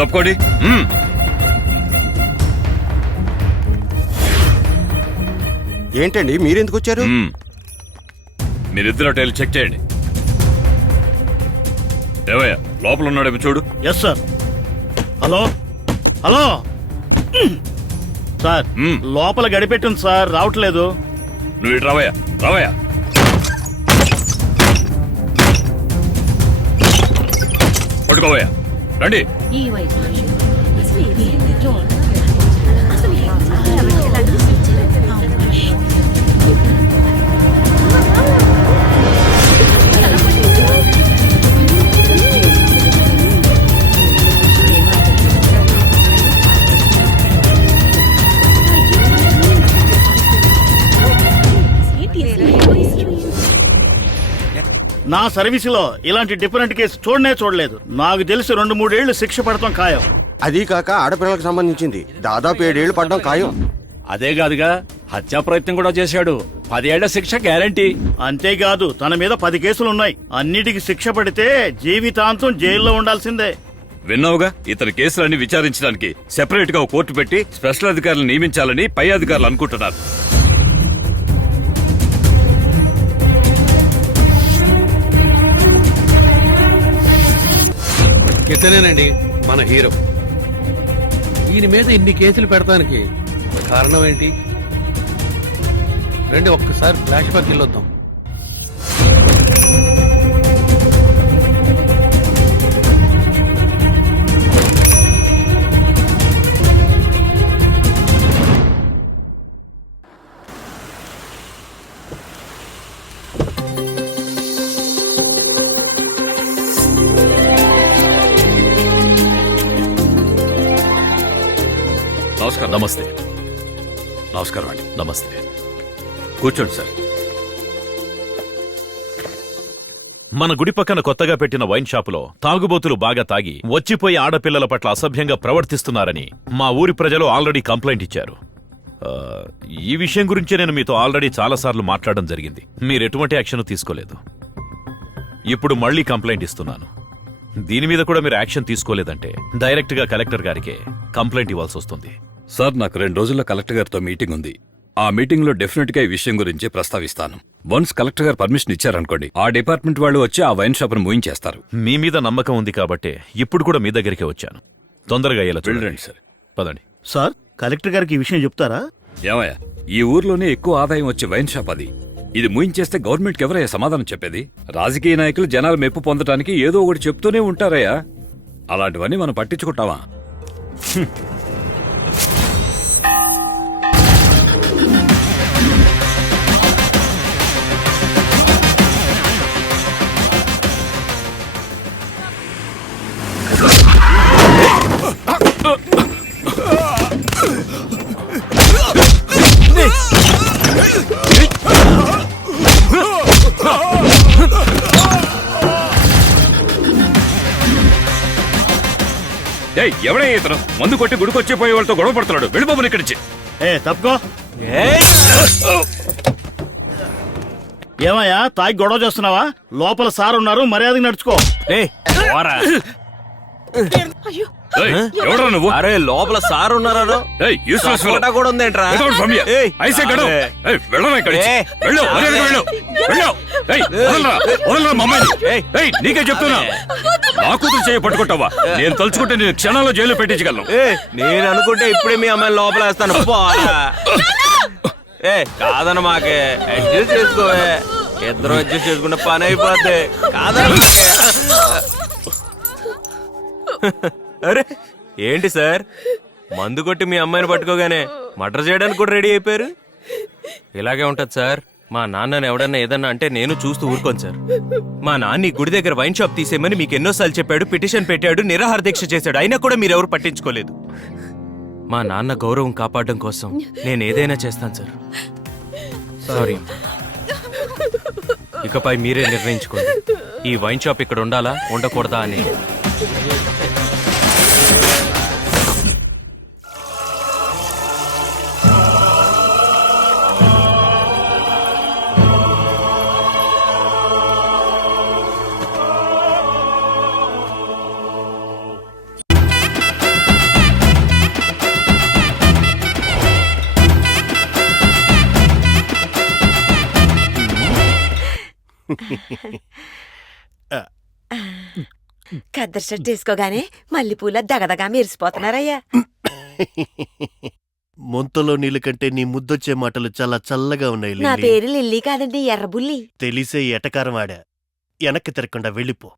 తప్పుకోండి. ఏంటండి మీరెందుకు వచ్చారు? మీరిద్దరు అటు చెక్ చేయండి. ఏవయ్యా లోపల ఉన్నాడేమో చూడు. Yes sir. Hello hello sir, లోపల గడిపెట్టుంది సార్, రావట్లేదు. నువ్వు ఇటు రావయ్యా, రావయ్యా. పట్టుకోవయ్యా, రండి. నా సర్వీసులో ఇలాంటి డిఫరెంట్ కేసు చూడలేదు. నాకు తెలిసి 2-3 ఏళ్లు శిక్ష పడటం ఖాయం. అదీ కాక ఆడపిల్లలకు సంబంధించింది. దాదాపు 7 ఏళ్లు పడడం ఖాయం. అదే కాదుగా, హత్యా ప్రయత్నం కూడా చేశాడు. 10 ఏళ్ల శిక్ష గ్యారంటీ. అంతేకాదు, తన మీద 10 కేసులున్నాయి. అన్నిటికీ శిక్ష పడితే జీవితాంతం జైల్లో ఉండాల్సిందే. విన్నావుగా, ఇతని కేసులన్నీ విచారించడానికి సెపరేట్ గా కోర్టు పెట్టి స్పెషల్ అధికారులు నియమించాలని పై అధికారులు అనుకుంటున్నారు. ఇతనేనండి మన హీరో. ఈయన మీద ఇన్ని కేసులు పెడతానికి కారణం ఏంటి? రండి ఒక్కసారి ఫ్లాష్ బ్యాక్ వెళ్ళొద్దాం. నమస్తే. నమస్కారం అండి. నమస్తే. కూర్చోండి సార్. మన గుడి పక్కన కొత్తగా పెట్టిన వైన్ షాపులో తాగుబోతులు బాగా తాగి వచ్చిపోయి ఆడపిల్లల పట్ల అసభ్యంగా ప్రవర్తిస్తున్నారని మా ఊరి ప్రజలు ఆల్రెడీ కంప్లైంట్ ఇచ్చారు. ఈ విషయం గురించి నేను మీతో ఆల్రెడీ చాలాసార్లు మాట్లాడడం జరిగింది. మీరెటువంటి యాక్షన్ తీసుకోలేదు. ఇప్పుడు మళ్లీ కంప్లైంట్ ఇస్తున్నాను. దీని మీద కూడా మీరు యాక్షన్ తీసుకోలేదంటే డైరెక్ట్ గా కలెక్టర్ గారికే కంప్లైంట్ ఇవ్వాల్సి వస్తుంది. సార్, నాకు 2 రోజుల్లో కలెక్టర్ గారితో మీటింగ్ ఉంది. ఆ మీటింగ్ లో డెఫినెట్ గా ఈ విషయం గురించి ప్రస్తావిస్తాను. వన్స్ కలెక్టర్ గారు పర్మిషన్ ఇచ్చారనుకోండి, ఆ డిపార్ట్మెంట్ వాళ్ళు వచ్చి ఆ వైన్ షాప్ ను మూయించేస్తారు. మీ మీద నమ్మకం ఉంది కాబట్టి ఇప్పుడు కూడా మీ దగ్గరికే వచ్చాను. తొందరగా అయ్యేలా చూడండి. సార్, పదండి. సార్, కలెక్టర్ గారికి ఈ విషయం చెప్తారా? ఏమయ్యా, ఈ ఊర్లోనే ఎక్కువ ఆదాయం వచ్చే వైన్ షాప్ అది. ఇది మూయించేస్తే గవర్నమెంట్ కి ఎవరయ్యా సమాధానం చెప్పేది? రాజకీయ నాయకులు జనాలు మెప్పు పొందడానికి ఏదో ఒకటి చెప్తూనే ఉంటారయ్యా. అలాంటివన్నీ మనం పట్టించుకుంటావా? ఎవడయ్యా ఇతను? మందు కొట్టి గుడికొచ్చిపోయే వాళ్ళతో గొడవ పడుతున్నాడు. వెళ్ళిపోమని ఇక్కడిచ్చి. తప్పుకో. ఏమయ్యా, తాగి గొడవ చేస్తున్నావా? లోపల సార్ ఉన్నారు, మర్యాదగా నడుచుకో. ఎవడరా నువ్వు? అరే, లోపల సార్ ఉన్నారా? కూడా ఉందేంట్రా? నీకే చెప్తున్నా, నా కూతురు చేయ పట్టుకుంటావా? నేను తలుచుకుంటే నేను క్షణాల్లో జైలు పెట్టించగలను. నేను అనుకుంటే ఇప్పుడే మీ అమ్మాయిని లోపల వేస్తాను. కాదన్న మాకే అడ్జస్ట్ చేసుకోవే. ఇద్దరు అడ్జస్ట్ చేసుకుంటే పని అయిపోద్ది. కాదన్న. అరే ఏంటి సార్, మందు కొట్టి మీ అమ్మాయిని పట్టుకోగానే మర్డర్ చేయడానికి కూడా రెడీ అయిపోయారు? ఇలాగే ఉంటది సార్. మా నాన్నని ఎవడన్నా ఏదన్నా అంటే నేను చూస్తూ ఊరుకోను సార్. మా నాన్న ఈ గుడి దగ్గర వైన్ షాప్ తీసేయమని మీకు ఎన్నోసార్లు చెప్పాడు, పిటిషన్ పెట్టాడు, నిరాహార దీక్ష చేశాడు. అయినా కూడా మీరెవరు పట్టించుకోలేదు. మా నాన్న గౌరవం కాపాడడం కోసం నేను ఏదైనా చేస్తాను సార్. సారీ. ఇకపై మీరే నిర్ణయించుకోండి, ఈ వైన్ షాప్ ఇక్కడ ఉండాలా ఉండకూడదా అని. ఖద్దరు షర్ట్ వేసుకోగానే మల్లెపూల దగదగా మెరిసిపోతున్నారయ్యా. ముంతలో నీళ్ళ కంటే నీ ముద్దొచ్చే మాటలు చాలా చల్లగా ఉన్నాయి నా లిల్లీ. పేరు లిల్లీ కాదండి, ఎర్రబుల్లి. తెలిసే ఎటకారం ఆడా. వెనక్కి తిరగకుండా వెళ్ళిపో.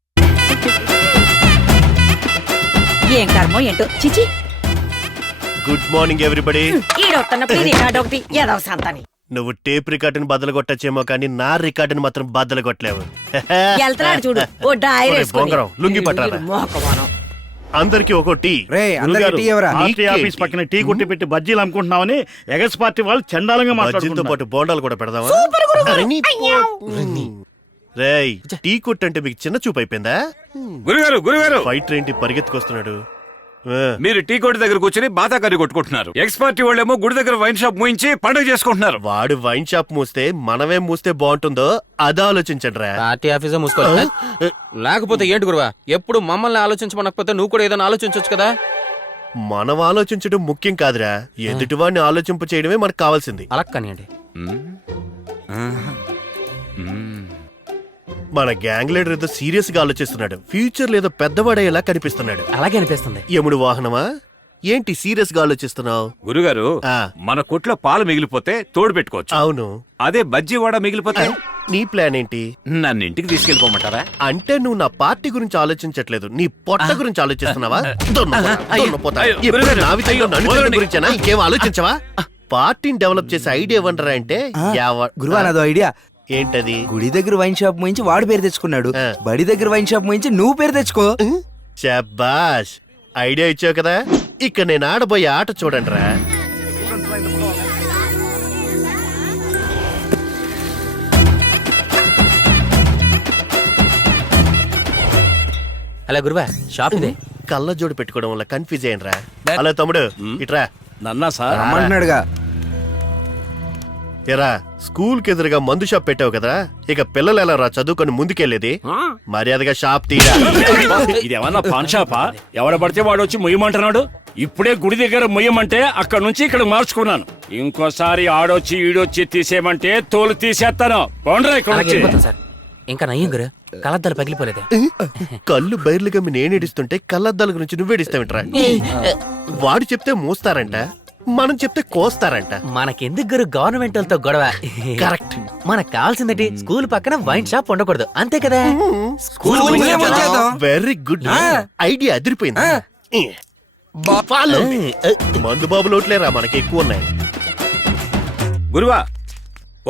ఏం కర్మో ఏంటో చిచి. Good morning everybody. ఈడొస్తున్నప్పుడు ఈ రికార్డు ఒకటి ఏదో సంతని. నువ్వు టేప్ రికార్డుని బద్దలు కొట్టచ్చేమో కానీ నా రికార్డుని మాత్రం బద్దలు కొట్టలేవు. వెళ్తున్నాడు చూడు ఓ డాయర్ ఒరే వేసుకొని. బొంగరం, లుంగీ పట్రారా. మోకమానం. అందరికి ఒక టీ. గురుగారు, పార్టీ నీకే ఆఫీస్ టీ. పక్కన టీ కొట్టి పెట్టి బజ్జీలు అమ్ముకుంటున్నామని ఎగస్ పార్టీ వాళ్ళు చండాలంగా బజ్జీలతో మాట్లాడుతున్నారు. పాటు బోండాలు కూడా పెడదామా? అరే నీ రేయ్, టీ కొట్టు అంటే మీకు చిన్న చూపు అయిపోయిందా? గురుగారు గురుగారు ఫైటర్ ఏంటి పరిగెత్తుకొస్తున్నాడు? మీరు టీ కొట్టు దగ్గర కూర్చొని బాతా కర్రీ కొట్టుకుంటున్నారు. ఎక్స్ పార్టీ వాళ్ళేమో గుడి దగ్గర వైన్ షాప్ మూయించి పండుగ చేసుకుంటున్నారు. వాడు వైన్ షాప్ మూస్తే మనమే మూస్తే బాగుంటుందో అది ఆలోచించండి రా. పార్టీ ఆఫీసే మూసుకో. లేకపోతే ఏంటి గురువా, ఎప్పుడు మమ్మల్ని ఆలోచించమనకపోతే నువ్వు కూడా ఏదైనా ఆలోచించవచ్చు కదా. మనం ఆలోచించడం ముఖ్యం కాదురా, ఎదుటివాడిని ఆలోచింప చేయడమే మనకు కావాల్సింది. అలా కానివ్వండి. మన గ్యాంగ్ లీడర్ ఏదో సీరియస్ గా ఆలోచిస్తున్నాడు. ఫ్యూచర్ లేదో పెద్దవాడయ్యేలా కనిపిస్తున్నాడు. అలాగే అనిపిస్తుంది. యముడు వాహనమా ఏంటి సీరియస్ గా ఆలోచిస్తున్నావు? గురుగారు ఆ. మన కొట్లో పాలు మిగిలిపోతే తోడు పెట్టుకోవచ్చు. అవును, అదే బజ్జీ వాడ మిగిలిపోతే నీ ప్లాన్ ఏంటి? నన్ను ఇంటికి తీసుకెళ్ళిపోమంటారా? అంటే నువ్వు నా పార్టీ గురించి ఆలోచించట్లేదు, నీ పొట్ట గురించి ఆలోచిస్తున్నావా? దున్నపోతా. అయ్యో, ఎప్పుడు గురుగారు, నా విషయంలో అయ్యో, నన్ను వదలండి. గురించేనా? ఇంకేం ఆలోచించవా? పార్టీని డెవలప్ చేసే ఐడియా ఇవ్వండిరా అంటే గురువా నాదో ఐడియా. ఏంటది? గుడి దగ్గర వైన్ షాప్ మూయించి వాడు పేరు తెచ్చుకున్నాడు, ఆ. బడి దగ్గర వైన్ షాప్ మూయించి నువ్వు పేరు తెచ్చుకో. శబాష్, ఐడియా ఇచ్చావు కదా. ఇక నేను ఆడబోయే ఆట చూడండి రా. అలా గురువా, షాప్ ఇదే. కళ్ళ జోడు పెట్టుకోవడం వల్ల కన్ఫ్యూజ్ అయ్యాను రా. హలో తమ్ముడు, ఇట్రా. నన్నా సార్ రమ్మంటున్నాడుగా. ఎరా, స్కూల్ కి ఎదురుగా మందు షాప్ పెట్టావు కదా, ఇక పిల్లలు ఎలా రా చదువుకొని ముందుకెళ్ళేది? మర్యాదగా షాప్ తీరా. ఇదేమన్నా పాన్ షాపా? ఎవడ పడితే వాడు వచ్చి మొయ్యమంటున్నాడు. ఇప్పుడే గుడి దగ్గర మొయ్యమంటే అక్కడ నుంచి ఇక్కడ మార్చుకున్నాను. ఇంకోసారి ఆడొచ్చి ఈడొచ్చి తీసేయమంటే తోలు తీసేస్తాను. బాగుండ్రా ఇక్కడ అలాగే వచ్చి. వెళ్ళిపోతాం సార్. ఇంకా నయ్యం గురు, కలద్దాలు పగిలిపోలేదే. కళ్ళు బయర్లు గమ్మి నేనేడిస్తుంటే కళ్ళద్దాల గురించి నువ్వేడిస్తావిట్రా? వాడు చెప్తే మూస్తారంట, మనం చెప్తే కోస్తారంట. మనకెందుకు గురు గవర్నమెంట్ వాళ్ళతో గొడవ? కరెక్ట్. మనకు కావాల్సిందంటే స్కూల్ పక్కన వైన్ షాప్ ఉండకూడదు, అంతే కదా. స్కూల్ ముందే వచ్చేద్దాం. వెరీ గుడ్ ఐడియా, అదిరిపోయింది. ఫాలో. మందు బాబులు ఓట్లేరా మనకి ఎక్కువ ఉన్నాయి. గురువా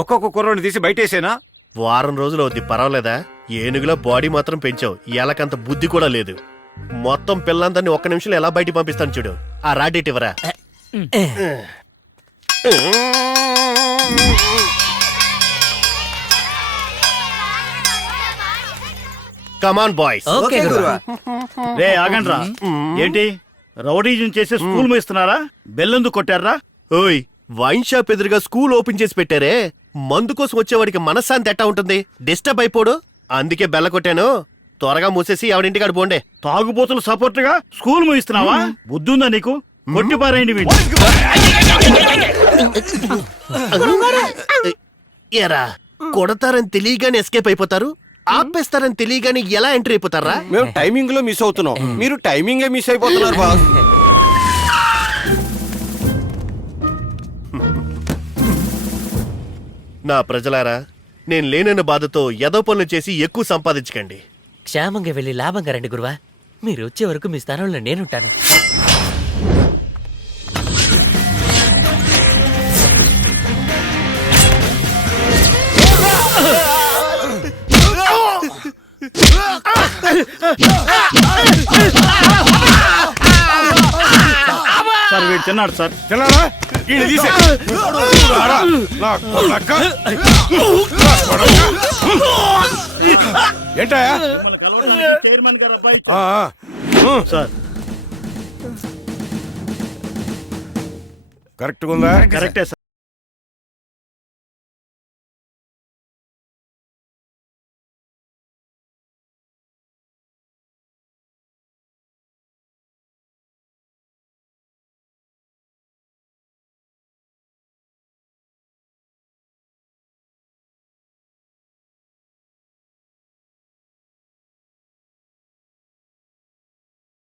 ఒక్కొక్క కుర్రోని తీసి బయటేసేనా? వారం రోజులు అవుద్ది, పర్వాలేదా? ఏనుగులో బాడీ మాత్రం పెంచావు, ఎలకంత బుద్ధి కూడా లేదు. మొత్తం పిల్లందరినీ ఒక్క నిమిషంలో ఎలా బయటికి పంపిస్తాను చూడు. ఆ రాడేట్ ఇవ్వరా. Come on boys. ఓకే గురువా. రే ఆగండ్రా. ఏంటి రౌడీజం చేసి స్కూల్ మేస్తున్నారా? బెల్లెందుకు కొట్టారా? ఓయ్, వైన్ షాప్ ఎదురుగా స్కూల్ ఓపెన్ చేసి పెట్టారే, మందు కోసం వచ్చేవాడికి మనశ్శాంతి ఎట్టా ఉంటుంది? డిస్టర్బ్ అయిపోడు. అందుకే బెల్ల కొట్టాను. త్వరగా మూసేసి ఎవడింటికాడ పోండే. తాగుబోతులు సపోర్ట్ గా స్కూల్ మూయిస్తున్నావా? బుద్ధుందా నీకు? కొట్టి పారేయండి వీడిని. ఎరా, కొడతారని తెలియగానే ఎస్కేప్ అయిపోతారు, ఆపేస్తారని తెలియగానే ఎలా ఎంట్రీ అయిపోతారా? మేము టైమింగ్ లో మిస్ అవుతున్నాం, మీరు టైమింగే మిస్ అయిపోతున్నారు బాస్. నా ప్రజలారా, నేను లేనన్న బాధతో ఎదో పనులు చేసి ఎక్కువ సంపాదించకండి. క్షేమంగా వెళ్ళి లాభంగా రండి గురువా. మీరు వచ్చే వరకు మీ స్థానంలో నేనుంటాను. సార్ వీడు తిన్నాడు సార్. తిన్నారా? ఈయన తీసే. ఏంటయా? చైర్మన్ గారు అబ్బాయి. సార్ కరెక్ట్ ఉందా? కరెక్టే సార్.